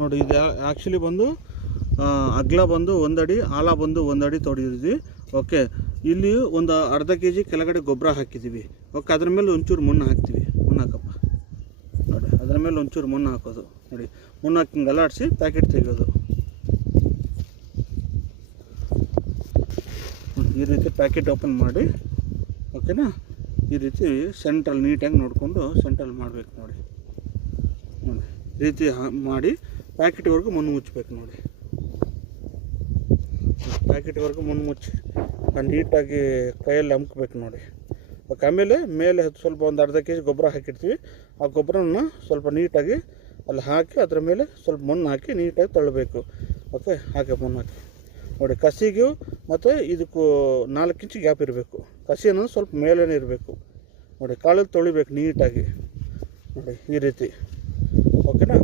ನೋಡಿ ಇದು ಆ್ಯಕ್ಚುಲಿ ಬಂದು ಅಗಲ ಬಂದು 1 ಅಡಿ, ಆಳ ಬಂದು 1 ಅಡಿ ತೊಡಿದಿದ್ವಿ. ಓಕೆ, ಇಲ್ಲಿ ಒಂದು ಅರ್ಧ kg ಕೆಳಗಡೆ ಗೊಬ್ಬರ ಹಾಕಿದ್ದೀವಿ. ಓಕೆ, ಅದ್ರ ಮೇಲೆ ಒಂಚೂರು ಮಣ್ಣು ಹಾಕ್ತೀವಿ. ಮಣ್ಣು ಹಾಕಪ್ಪ ನೋಡಿ, ಅದ್ರ ಮೇಲೆ ಒಂಚೂರು ಮಣ್ಣು ಹಾಕೋದು ನೋಡಿ. ಮಣ್ಣು ಹಾಕಿ ಹಿಂಗೆ ಅಲ್ಲಾಡಿಸಿ ಪ್ಯಾಕೆಟ್ ತೆಗೆಯೋದು. ಈ ರೀತಿ ಪ್ಯಾಕೆಟ್ ಓಪನ್ ಮಾಡಿ, ಓಕೆನಾ, ಈ ರೀತಿ ಸೆಂಟ್ರಲ್ಲಿ ನೀಟಾಗಿ ನೋಡಿಕೊಂಡು ಸೆಂಟ್ರಲ್ಲಿ ಮಾಡಬೇಕು ನೋಡಿ. ನೋಡಿ ಈ ರೀತಿ ಮಾಡಿ ಪ್ಯಾಕೆಟ್ವರೆಗೂ ಮಣ್ಣು ಮುಚ್ಚಬೇಕು ನೋಡಿ. ಪ್ಯಾಕೆಟ್ವರೆಗೂ ಮಣ್ಣು ಮುಚ್ಚಿ ನೀಟಾಗಿ ಕೈಯಲ್ಲಿ ಅಮ್ಕಬೇಕು ನೋಡಿ. ಓಕೆ, ಆಮೇಲೆ ಮೇಲೆ ಸ್ವಲ್ಪ ಒಂದು ಅರ್ಧ kg ಗೊಬ್ಬರ ಹಾಕಿರ್ತೀವಿ. ಆ ಗೊಬ್ಬರನ ಸ್ವಲ್ಪ ನೀಟಾಗಿ ಅಲ್ಲಿ ಹಾಕಿ ಅದರ ಮೇಲೆ ಸ್ವಲ್ಪ ಮಣ್ಣು ಹಾಕಿ ನೀಟಾಗಿ ತಳ್ಳಬೇಕು. ಓಕೆ, ಹಾಗೆ ಮಣ್ಣು ಹಾಕಿ ನೋಡಿ. ಕಸಿಗೂ ಮತ್ತು ಇದಕ್ಕೂ 4 ಇಂಚ್ ಗ್ಯಾಪ್ ಇರಬೇಕು. ಕಸಿ ಅನ್ನೋದು ಸ್ವಲ್ಪ ಮೇಲೇ ಇರಬೇಕು ನೋಡಿ. ಕಾಳಲ್ಲಿ ತೊಳಿಬೇಕು ನೀಟಾಗಿ ನೋಡಿ ಈ ರೀತಿ. ಓಕೆನಾ,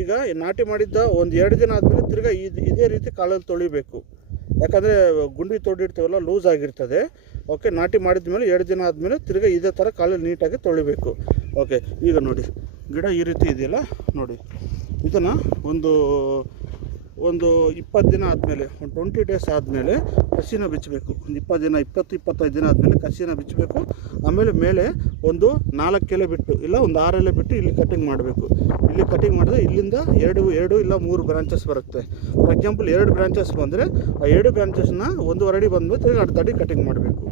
ಈಗ ನಾಟಿ ಮಾಡಿದ್ದ ಒಂದು 2 ದಿನ ಆದಮೇಲೆ ತಿರ್ಗಾ ಇದೇ ರೀತಿ ಕಾಳಲ್ಲಿ ತೊಳಿಬೇಕು. ಯಾಕಂದರೆ ಗುಂಡಿ ತೊಡಿರ್ತೀವಲ್ಲ, ಲೂಸ್ ಆಗಿರ್ತದೆ. ಓಕೆ, ನಾಟಿ ಮಾಡಿದ ಮೇಲೆ 2 ದಿನ ಆದಮೇಲೆ ತಿರ್ಗಾ ಇದೇ ಥರ ಕಾಳಲ್ಲಿ ನೀಟಾಗಿ ತೊಳಿಬೇಕು. ಓಕೆ, ಈಗ ನೋಡಿ ಗಿಡ ಈ ರೀತಿ ಇದೆಯಲ್ಲ ನೋಡಿ. ಇದನ್ನು ಒಂದು 20 ದಿನ ಆದಮೇಲೆ, ಒಂದು 20 ಡೇಸ್ ಆದಮೇಲೆ ಕಸಿನ ಬಿಚ್ಚಬೇಕು. ಒಂದು 20 ದಿನ 20-25 ದಿನ ಆದಮೇಲೆ ಕಸಿನ ಬಿಚ್ಚಬೇಕು. ಆಮೇಲೆ ಮೇಲೆ ಒಂದು 4 ಎಲೆ ಬಿಟ್ಟು, ಇಲ್ಲ ಒಂದು 6 ಎಲೆ ಬಿಟ್ಟು ಇಲ್ಲಿ ಕಟಿಂಗ್ ಮಾಡಬೇಕು. ಇಲ್ಲಿ ಕಟಿಂಗ್ ಮಾಡಿದ್ರೆ ಇಲ್ಲಿಂದ 2 ಇಲ್ಲ 3 ಬ್ರಾಂಚಸ್ ಬರುತ್ತೆ. ಫಾರ್ ಎಕ್ಸಾಂಪಲ್ 2 ಬ್ರಾಂಚಸ್ ಬಂದರೆ ಆ 2 ಬ್ರಾಂಚಸ್ನ 1.5 ಅಡಿ ಬಂದಮೇಲೆ ತಿರ್ಗಿ ಅರ್ಧ ಅಡಿ ಕಟಿಂಗ್ ಮಾಡಬೇಕು.